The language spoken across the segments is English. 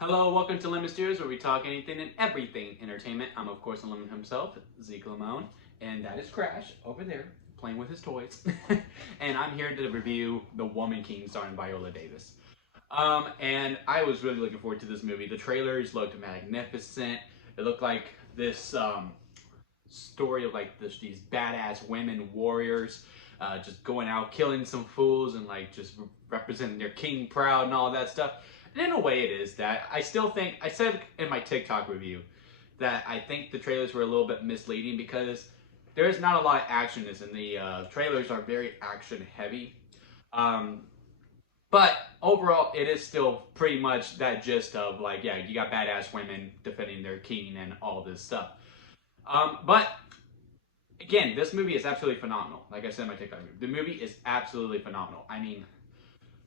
Hello, welcome to Lemon Steers, where we talk anything and everything entertainment. I'm, of course, the Lemon himself, Zeke Lamone, and that is Crash over there playing with his toys. And I'm here to review The Woman King, starring Viola Davis. And I was really looking forward to this movie. The trailers looked magnificent. It looked like this story of like these badass women warriors just going out killing some fools and like just representing their king proud and all that stuff. And in a way it is that. I still think, I said in my TikTok review that I think the trailers were a little bit misleading because there is not a lot of action in this, and the trailers are very action heavy. But overall, it is still pretty much that gist of like, yeah, you got badass women defending their king and all this stuff. But again, this movie is absolutely phenomenal. Like I said in my TikTok review, the movie is absolutely phenomenal. I mean,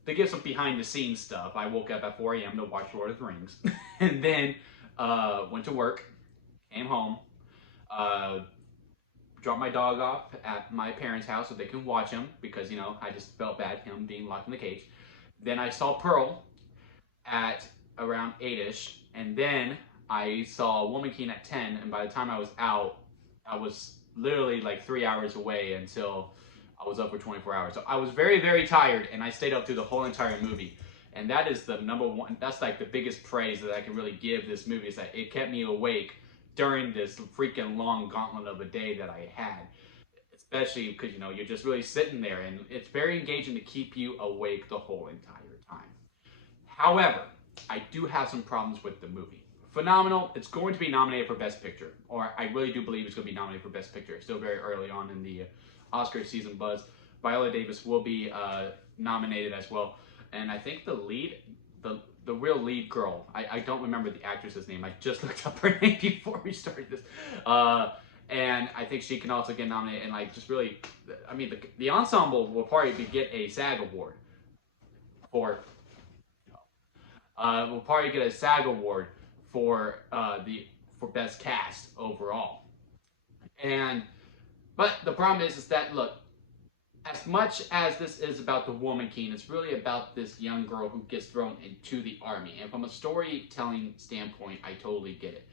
to give some behind the scenes stuff, I woke up at 4 a.m. to watch Lord of the Rings, and then went to work, came home, dropped my dog off at my parents' house so they can watch him because, you know, I just felt bad him being locked in the cage. Then I saw Pearl at around 8-ish, and then I saw Woman King at 10, and by the time I was out, I was literally like 3 hours away until I was up for 24 hours. So I was very, very tired, and I stayed up through the whole entire movie. And that is the number one, that's like the biggest praise that I can really give this movie, is that it kept me awake during this freaking long gauntlet of a day that I had. Especially because, you know, you're just really sitting there, and it's very engaging to keep you awake the whole entire time. However, I do have some problems with the movie. Phenomenal. It's going to be nominated for Best Picture, or I really do believe it's going to be nominated for Best Picture. It's still very early on in the Oscar season buzz. Viola Davis will be nominated as well, and I think the lead, the real lead girl, I don't remember the actress's name. I just looked up her name before we started this, and I think she can also get nominated. And like, just really, I mean, the ensemble will probably get a SAG award for. We'll probably get a SAG award for for best cast overall. But the problem is that, look, as much as this is about the Woman King, it's really about this young girl who gets thrown into the army. And from a storytelling standpoint, I totally get it.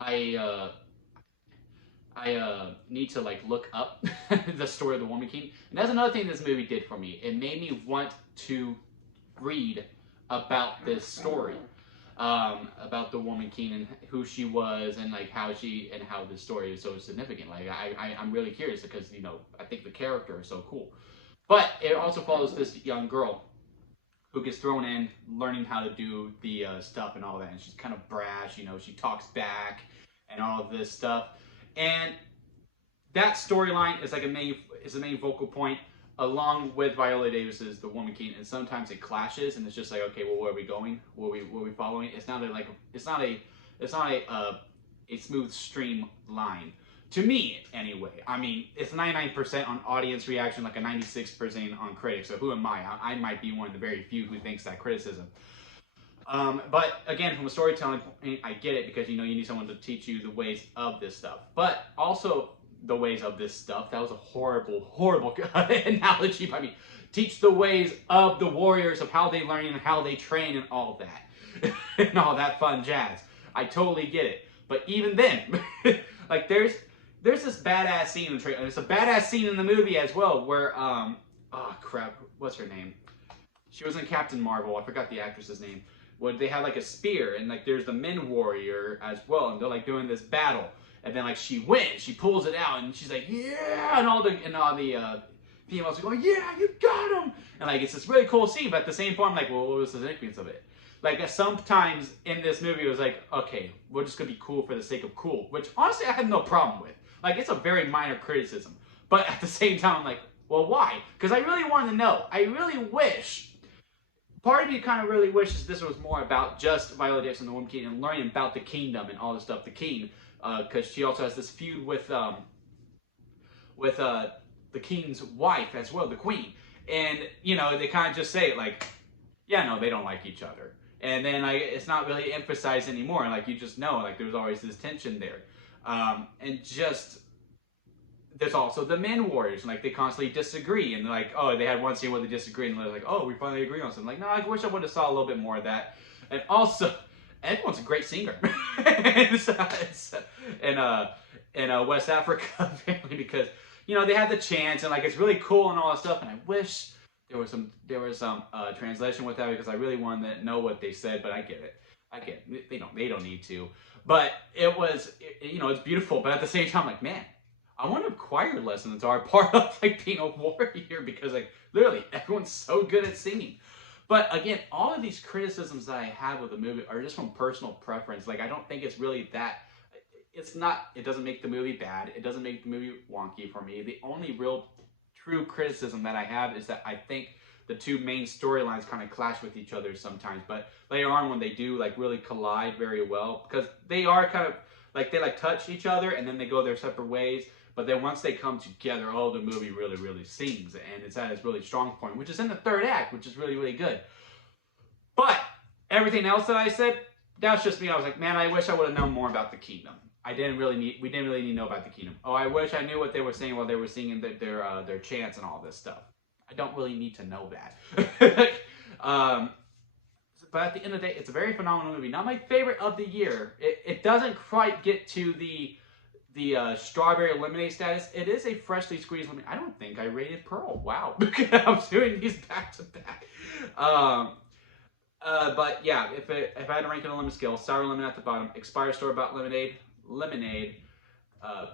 I need to like look up the story of the Woman King, and that's another thing this movie did for me. It made me want to read about this story, about the Woman King and who she was, and like how this story is so significant. Like I'm really curious because, you know, I think the character is so cool. But it also follows this young girl who gets thrown in, learning how to do the stuff and all that, and she's kind of brash. You know, she talks back and all of this stuff, and that storyline is like the main focal point, along with Viola Davis's The Woman King, and sometimes it clashes, and it's just like, okay, well, where are we going? Where are we following? It's not a smooth stream line to me, anyway. I mean, it's 99% on audience reaction, like a 96% on critics. So who am I? I might be one of the very few who thinks that criticism. But again, from a storytelling point, I get it, because, you know, you need someone to teach you the ways of this stuff, but also the ways of this stuff. That was a horrible analogy by me. Teach the ways of the warriors, of how they learn and how they train and all that. And all that fun jazz. I totally get it. But even then, like there's this badass scene in the trailer. There's a badass scene in the movie as well where, oh crap, what's her name? She was in Captain Marvel. I forgot the actress's name. Where they have like a spear, and like there's the men warrior as well, and they're like doing this battle. And then like she wins, she pulls it out, and she's like, yeah, and all the females are going, yeah, you got him, and like it's this really cool scene. But at the same point, I'm like, well, what was the significance of it? Like sometimes in this movie, it was like, okay, we're just gonna be cool for the sake of cool, which honestly I have no problem with. Like, it's a very minor criticism, but at the same time, I'm like, well, why? Because I really want to know. I really wish. Part of me kind of really wishes this was more about just Viola Davis and the Woman King and learning about the kingdom and all this stuff, the king. Because she also has this feud with the king's wife as well, the queen. And, you know, they kind of just say it like, yeah, no, they don't like each other. And then like it's not really emphasized anymore. Like, you just know, like, there's always this tension there. And just, there's also the men warriors, and like they constantly disagree, and like, oh, they had one scene where they disagree, and they're like, oh, we finally agree on something. Like, no, I wish I would have saw a little bit more of that. And also, everyone's a great singer. in West Africa, apparently, because they had the chants and like it's really cool and all that stuff. And I wish there was some translation with that because I really wanted to know what they said. But I get it. They don't need to. But it was it's beautiful. But at the same time, like, man, I wonder if choir lessons are part of like being a warrior because like literally everyone's so good at singing. But again, all of these criticisms that I have with the movie are just from personal preference. Like, I don't think it's really that. It doesn't make the movie bad. It doesn't make the movie wonky for me. The only real true criticism that I have is that I think the two main storylines kind of clash with each other sometimes. But later on, when they do like really collide very well, because they are kind of like they like touch each other and then they go their separate ways. But then once they come together, the movie really, really sings. And it's at its really strong point, which is in the third act, which is really, really good. But everything else that I said, that's just me. I was like, man, I wish I would have known more about the kingdom. We didn't really need to know about the kingdom. Oh, I wish I knew what they were saying while they were singing their chants and all this stuff. I don't really need to know that. But at the end of the day, it's a very phenomenal movie. Not my favorite of the year. It doesn't quite get to the strawberry lemonade status. It is a freshly squeezed lemonade. I don't think I rated Pearl. Wow. I'm doing these back to back. But yeah, if I had to rank it on a lemon scale, sour lemon at the bottom, expired store-bought lemonade, I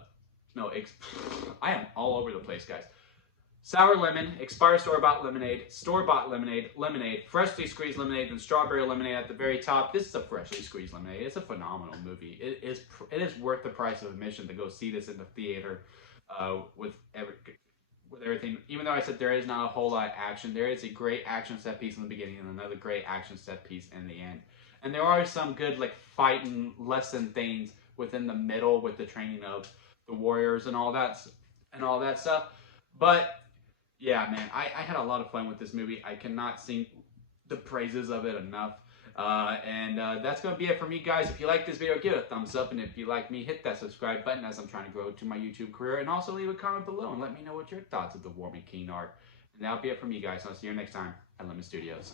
am all over the place, guys. Sour lemon, expired store-bought lemonade, lemonade, freshly squeezed lemonade, and strawberry lemonade at the very top. This is a freshly squeezed lemonade. It's a phenomenal movie. It is worth the price of admission to go see this in the theater with everything. Even though I said there is not a whole lot of action, there is a great action set piece in the beginning and another great action set piece in the end. And there are some good like fighting lesson things within the middle with the training of the warriors and all that stuff. But yeah, man, I had a lot of fun with this movie. I cannot sing the praises of it enough. That's going to be it for me, guys. If you like this video, give it a thumbs up. And if you like me, hit that subscribe button as I'm trying to grow to my YouTube career. And also leave a comment below and let me know what your thoughts of The War Machine are. And that'll be it for me, guys. I'll see you next time at Lemon Studios.